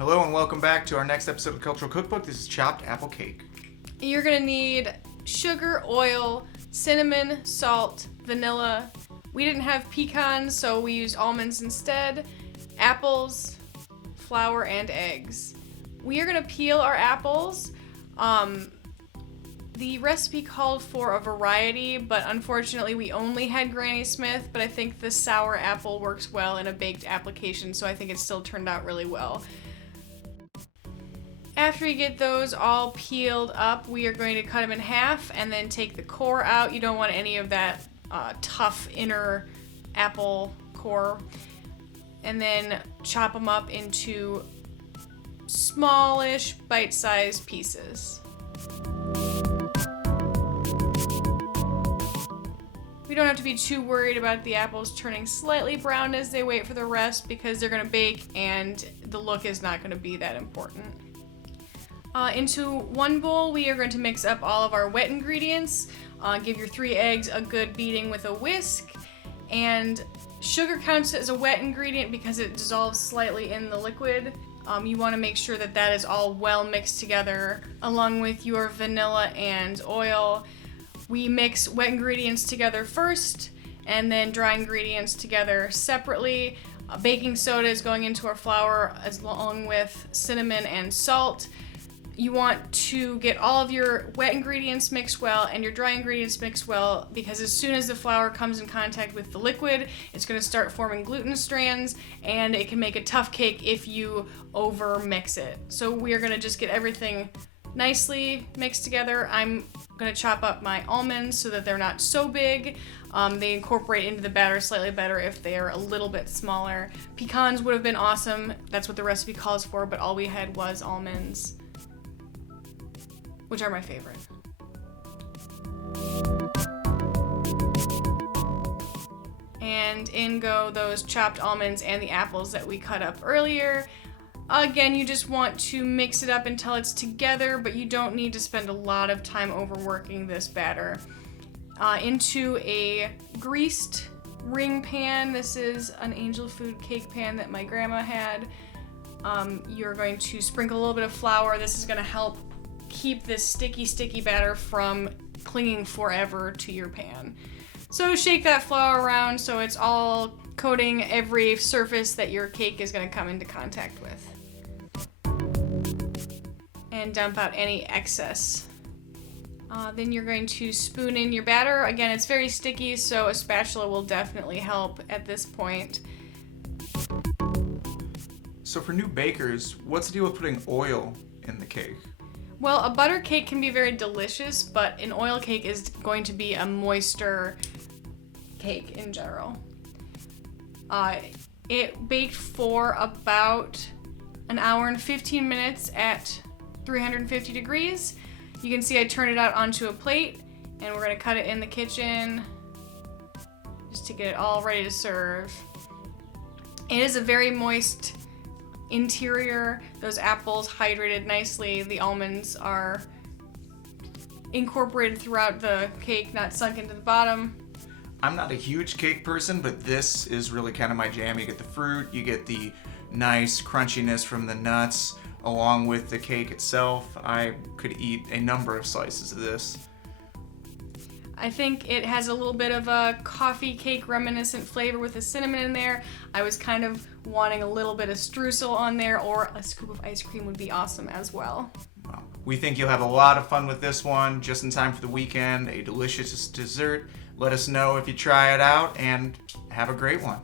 Hello and welcome back to our next episode of Cultural Cookbook. This is chopped apple cake. You're gonna need sugar, oil, cinnamon, salt, vanilla. We didn't have pecans, so we used almonds instead, apples, flour, and eggs. We are gonna peel our apples. The recipe called for a variety, but unfortunately we only had Granny Smith, but I think the sour apple works well in a baked application, so I think it still turned out really well. After you get those all peeled up, we are going to cut them in half and then take the core out. You don't want any of that tough inner apple core. And then chop them up into smallish, bite-sized pieces. We don't have to be too worried about the apples turning slightly brown as they wait for the rest because they're going to bake and the look is not going to be that important. Into one bowl, we are going to mix up all of our wet ingredients. Give your 3 eggs a good beating with a whisk. And sugar counts as a wet ingredient because it dissolves slightly in the liquid. You want to make sure that that is all well mixed together along with your vanilla and oil. We mix wet ingredients together first and then dry ingredients together separately. Baking soda is going into our flour along with cinnamon and salt. You want to get all of your wet ingredients mixed well and your dry ingredients mixed well because as soon as the flour comes in contact with the liquid, it's going to start forming gluten strands and it can make a tough cake if you over mix it. So we are going to just get everything nicely mixed together. I'm going to chop up my almonds so that they're not so big. They incorporate into the batter slightly better if they are a little bit smaller. Pecans would have been awesome. That's what the recipe calls for, but all we had was almonds, which are my favorite. And in go those chopped almonds and the apples that we cut up earlier. Again, you just want to mix it up until it's together, but you don't need to spend a lot of time overworking this batter. Into a greased ring pan. This is an angel food cake pan that my grandma had. You're going to sprinkle a little bit of flour. This is going to help keep this sticky batter from clinging forever to your pan. So shake that flour around so it's all coating every surface that your cake is going to come into contact with. And dump out any excess. Then you're going to spoon in your batter. Again, it's very sticky, so a spatula will definitely help at this point. So for new bakers, what's the deal with putting oil in the cake? Well, a butter cake can be very delicious, but an oil cake is going to be a moister cake in general. It baked for about an hour and 15 minutes at 350 degrees. You can see I turned it out onto a plate, and we're going to cut it in the kitchen just to get it all ready to serve. It is a very moist interior. Those apples hydrated nicely. The almonds are incorporated throughout the cake, not sunk into the bottom. I'm not a huge cake person, but this is really kind of my jam. You get the fruit, you get the nice crunchiness from the nuts, along with the cake itself. I could eat a number of slices of this. I think it has a little bit of a coffee cake reminiscent flavor with the cinnamon in there. I was kind of wanting a little bit of streusel on there, or a scoop of ice cream would be awesome as well. Well, we think you'll have a lot of fun with this one, just in time for the weekend, a delicious dessert. Let us know if you try it out, and have a great one.